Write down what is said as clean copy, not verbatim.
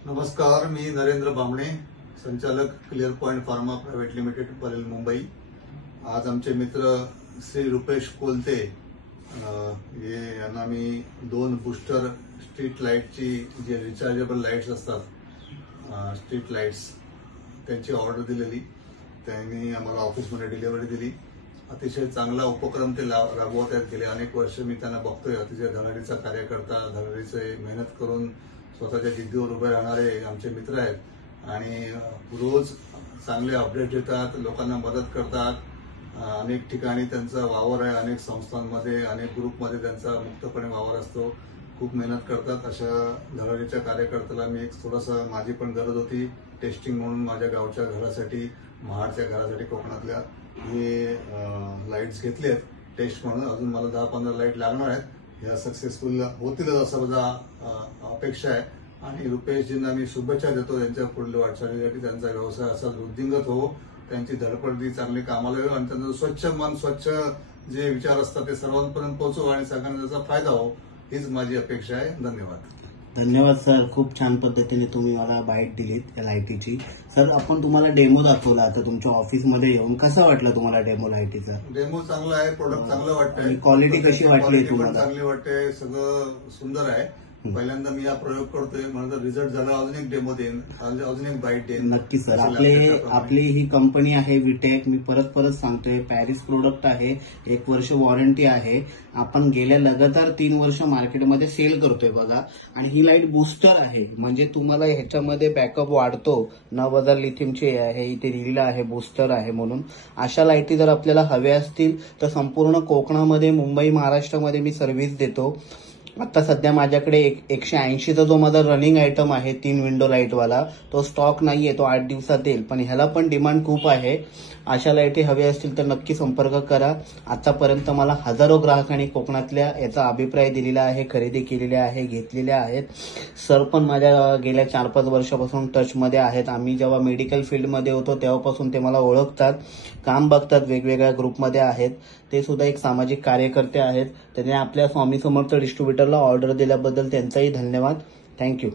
नमस्कार, मी नरेंद्र बामणे, संचालक clear point pharma private limited, Parel, Mumbai. आज आमचे मित्र श्री रुपेश कोलते यांना मी 2 बूस्टर स्ट्रीट लाईटची जे रिचार्जेबल लाईट्स असतात, स्ट्रीट लाईट्स, त्यांची ऑर्डर दिलेली। त्यांनी आम्हाला ऑफिसमध्ये डिलिव्हरी दिली। अतिशय चांगला उपक्रम ते राबवत आहेत। गेले अनेक वर्ष मी त्यांना बघतोय। अतिशय धडाडीचा कार्यकर्ता, धडाडीचे मेहनत करून स्वतःच्या जिद्दीवर उभे राहणारे आमचे मित्र आहेत आणि रोज चांगले अपडेट देतात, लोकांना मदत करतात। अनेक ठिकाणी त्यांचा वावर आहे, अनेक संस्थांमध्ये, अनेक ग्रुपमध्ये त्यांचा मुक्तपणे वावर असतो। खूप मेहनत करतात। अशा धडाडीच्या कार्यकर्त्याला मी एक थोडासा, माझी पण गरज होती टेस्टिंग म्हणून, माझ्या गावच्या घरासाठी, महाडच्या घरासाठी कोकणातल्या हे लाईट्स घेतले आहेत टेस्ट म्हणून। अजून मला 10-15 लाईट लागणार आहेत। या सक्सेसफुल होतीलच असं माझा अपेक्षा आहे आणि रुपेशजींना मी शुभेच्छा देतो त्यांच्या पुढील वाटचालीसाठी। त्यांचा व्यवसाय असा वृद्धिंगत हो, त्यांची धडपडी चांगली कामाला येऊ आणि त्यांचं स्वच्छ मन, स्वच्छ जे विचार असतात ते सर्वांपर्यंत पोहोचो आणि सगळ्यांना त्याचा फायदा हो, हीच माझी अपेक्षा आहे। धन्यवाद। धन्यवाद सर, खूप छान पद्धतीने तुम्ही मला बाईट दिलीत या लाईटीची। सर, आपण तुम्हाला डेमो दाखवला आता तुमच्या ऑफिसमध्ये येऊन, कसं वाटलं तुम्हाला डेमो लाईटीचा? डेमो चांगला आहे, प्रोडक्ट चांगलं वाटतंय, क्वालिटी कशी वाटली तुम्हाला? चांगली वाटते, सगळं सुंदर आहे। पहिल्यांदा मी हा प्रयोग करतोय, म्हणून रिझल्ट झाला अजून एक डेमो देईन, अजून एक बाईट देईन। नक्की सर, आपली ही कंपनी आहे विटेक, मी परत सांगतोय, पॅरिस प्रोडक्ट आहे, 1 वर्ष वॉरंटी आहे। आपण गेल्या लगातार 3 वर्ष मार्केटमध्ये सेल करतोय बघा। आणि ही लाईट बूस्टर आहे, म्हणजे तुम्हाला ह्याच्यामध्ये बॅकअप वाढतो। 9,000 लिथियमची आहे, इथे लिहिलं आहे बूस्टर आहे म्हणून। अशा लाईटी जर आपल्याला हव्या असतील तर संपूर्ण कोकणामध्ये, मुंबई, महाराष्ट्रामध्ये मी सर्व्हिस देतो। आता सध्या माझ्याकडे 180चा जो माझा रनिंग आयटम आहे, 3 विंडो लाईटवाला, तो स्टॉक नाहीये, तो 8 दिवसात येईल, पण ह्याला पण डिमांड खूप आहे। अशा लाईटी हव्या असतील तर नक्की संपर्क करा। आतापर्यंत मला हजारो ग्राहकांनी कोकणातल्या याचा अभिप्राय दिलेला आहे, खरेदी केलेली आहे, घेतलेल्या आहेत। सर पण माझ्या गेल्या 4-5 वर्षापासून टचमध्ये आहेत। आम्ही जेव्हा मेडिकल फील्डमध्ये होतो तेव्हापासून ते मला ओळखतात, काम बघतात, वेगवेगळ्या ग्रुपमध्ये आहेत। ते सुद्धा एक सामाजिक कार्यकर्ते आहेत। त्यांनी आपल्या स्वामी समर्थ डिस्ट्रीब्युटरला ऑर्डर दिल्याबद्दल त्यांचाही धन्यवाद। थँक्यू।